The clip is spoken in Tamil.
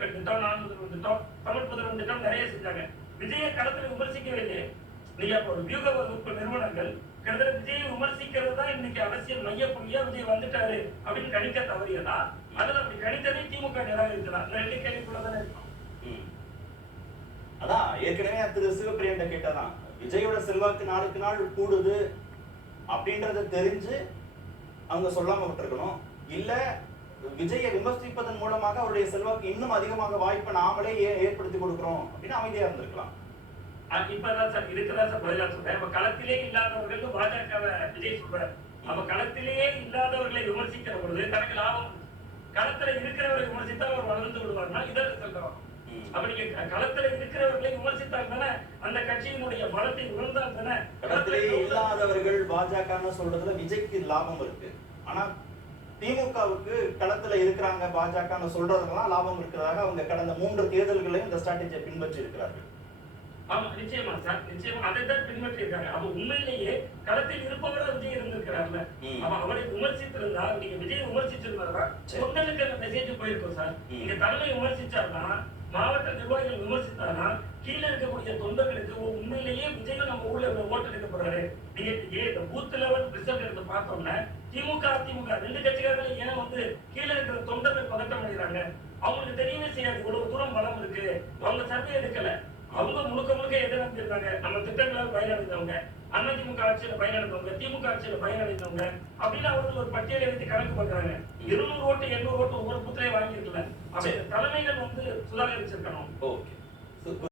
பெண் திட்டம், நான் முதல்வன் திட்டம், தமிழ் புதல்வன் திட்டம் நிறைய செஞ்சாங்க. விஜயை களத்தில் விமர்சிக்கவே இல்லையே. நீங்க அப்போ ஒரு வியூக வகுப்பு நிறுவனங்கள் கிட்டத்தட்ட விஜயை விமர்சிக்கிறது தான் இன்னைக்கு அரசியல் மையப்புள்ளியா விஜய் வந்துட்டாரு அப்படின்னு கணிக்க தவறியதா, அதுல அப்படி கணித்ததை திமுக நிராகரித்ததா? ரெண்டு கேள்விக்குள்ளதானே இருக்கும். அதான் ஏற்கனவே திரு சிவபிரியன் கேட்டதான், விஜயோட செல்வாக்கு நாளுக்கு நாள் கூடுது அப்படின்றத தெரிஞ்சு அவங்க சொல்லாம விட்டுருக்கணும். இல்ல விஜயை விமர்சிப்பதன் மூலமாக அவருடைய செல்வாக்கு இன்னும் அதிகமாக வாய்ப்பை நாமளே ஏற்படுத்தி கொடுக்கிறோம் அப்படின்னு அமைதியா இருந்திருக்கலாம். இப்பதான் சார் இருக்குதான் சார் பதிலா சொல்றேன். அப்ப களத்திலே இல்லாதவர்கள் பாஜகவை விஜய் சொல்றாரு. அப்ப களத்திலேயே இல்லாதவர்களை விமர்சிக்கிற பொழுது தனக்கு லாபம். களத்துல இருக்கிறவரை விமர்சித்தா அவர் வளர்ந்து விடுவார்னா இதற்கு சொல்றோம். அப்ப நீங்க களத்துல இருக்கிறவர்களை விமர்சித்தால் தானே அந்த கட்சியினுடைய பலத்தை உணர்ந்தால் தானே. களத்திலேயே இல்லாதவர்கள் பாஜக சொல்றதுல விஜய்க்கு லாபம் இருக்கு. ஆனா திமுகவுக்கு களத்துல இருக்கிறாங்க பாஜக சொல்றதுலாம் லாபம் இருக்கிறதாக அவங்க கடந்த 3 தேர்தல்களையும் இந்த ஸ்ட்ராட்டஜியை பின்பற்றி இருக்கிறார்கள். ஆமா, நிச்சயமா சார், நிச்சயமா அதைத்தான் பின்பற்றி இருக்காங்க. அப்ப உண்மையிலேயே களத்தில் இருப்பவரா விஜய் இருந்திருக்கிறார்ல. அப்ப அவரை விமர்சித்திருந்தா, நீங்க விஜய் விமர்சிச்சிருந்தா பொங்கலுக்கு அந்த மெசேஜ் போயிருக்கும் சார். நீங்க தலைமை விமர்சிச்சாருன்னா, மாவட்ட நிர்வாகிகள் விமர்சித்தாரா, கீழே இருக்கக்கூடிய தொண்டர்களுக்கு உண்மையிலேயே விஜய் நம்ம ஊர்ல ஓட்டு எடுக்க போறாரு. நீங்க பூத் லெவல் ரிசல்ட் எடுத்து பார்த்தோம்னா திமுக அதிமுக 2 கட்சிக்காரர்கள் ஏன் வந்து கீழே இருக்கிற தொண்டர்கள் பதட்டம் அடைகிறாங்க? அவங்களுக்கு தெரியவே செய்யாது இவ்வளவு தூரம் பலம் இருக்கு. அவங்க சர்வே எடுக்கல. அவங்க முழுக்க முழுக்க எதை நம்பியிருக்காங்க? நம்ம திட்டங்களால் பயனடைந்தவங்க, அதிமுக ஆட்சியில பயனடைந்தவங்க, திமுக ஆட்சியில பயனடைந்தவங்க அப்படின்னு அவர்கள் ஒரு பட்டியலை வைத்து கணக்கு பண்றாங்க. 200 ஓட்டு 800 ஓட்டு ஒவ்வொரு புத்திரையும் வாங்கியிருக்கல. அப்ப தலைமைகள் வந்து சுதாகரிச்சிருக்கணும். ஓகே.